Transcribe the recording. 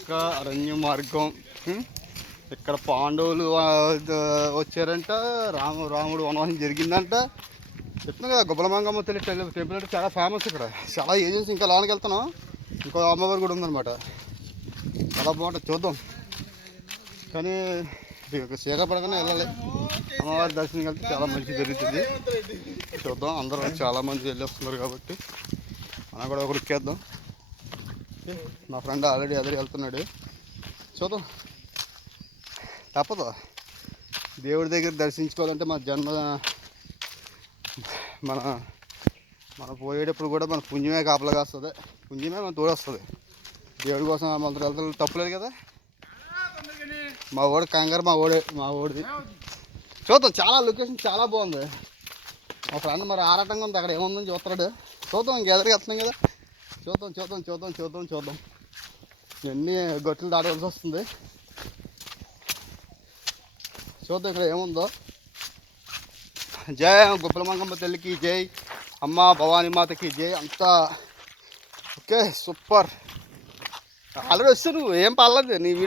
ఇంకా అరణ్య మార్గం. ఇక్కడ పాండవులు వచ్చారంట. రాము రాముడు వనవాసం జరిగిందంట. చెప్తున్నా కదా గుబ్బలమంగమ్మ తల్లి టెంపుల్ అంటే చాలా ఫేమస్ ఇక్కడ. చాలా ఏజెన్సీ ఇంకా లోనికి వెళ్తున్నాం. ఇంకో అమ్మవారు కూడా ఉందన్నమాట. చాలా బాగుంటుంది చూద్దాం. కానీ చీక పడగానే వెళ్ళాలి. అమ్మవారి దర్శనం వెళ్తే చాలా మంచి జరుగుతుంది. చూద్దాం అందరూ చాలా మంది వెళ్ళి వస్తున్నారు కాబట్టి. మనం కూడా ఒకటి ఎక్కేద్దాం మా ఫ్రెండ్ ఆల్రెడీ ఎదురు వెళ్తున్నాడు. చూద్దాం. తప్పదు. దేవుడి దగ్గర దర్శించుకోవాలంటే మన జన్మ మన మన పోయేటప్పుడు కూడా మన పుణ్యమే కాపలాగా వస్తుంది పుణ్యమే మన తోడొస్తుంది. దేవుడి కోసం మన వెళ్తా తప్పులేదు కదా? మా ఓడి కంగారు మా ఓడే మా ఓడిది చూద్దాం. చాలా లొకేషన్ చాలా బాగుంది. మా ఫ్రెండ్ మరి ఆరాటంగా ఉంది. అక్కడ ఏముందని చూస్తున్నాడు. చూద్దాం. ఇంకెదరికి వెళ్తున్నాం కదా? చూద్దాం చూద్దాం చూద్దాం చూద్దాం చూద్దాం. ఎన్ని గొట్లు దాడవలసి వస్తుంది. చూద్దాం ఇక్కడ ఏముందో. జై గుబ్బలమంగమ్మ తల్లికి జై. అమ్మ భవానీ మాతకి జై. అంతా ఓకే సూపర్. ఆల్రెడీ వస్తే నువ్వు ఏం పర్లేదు నీ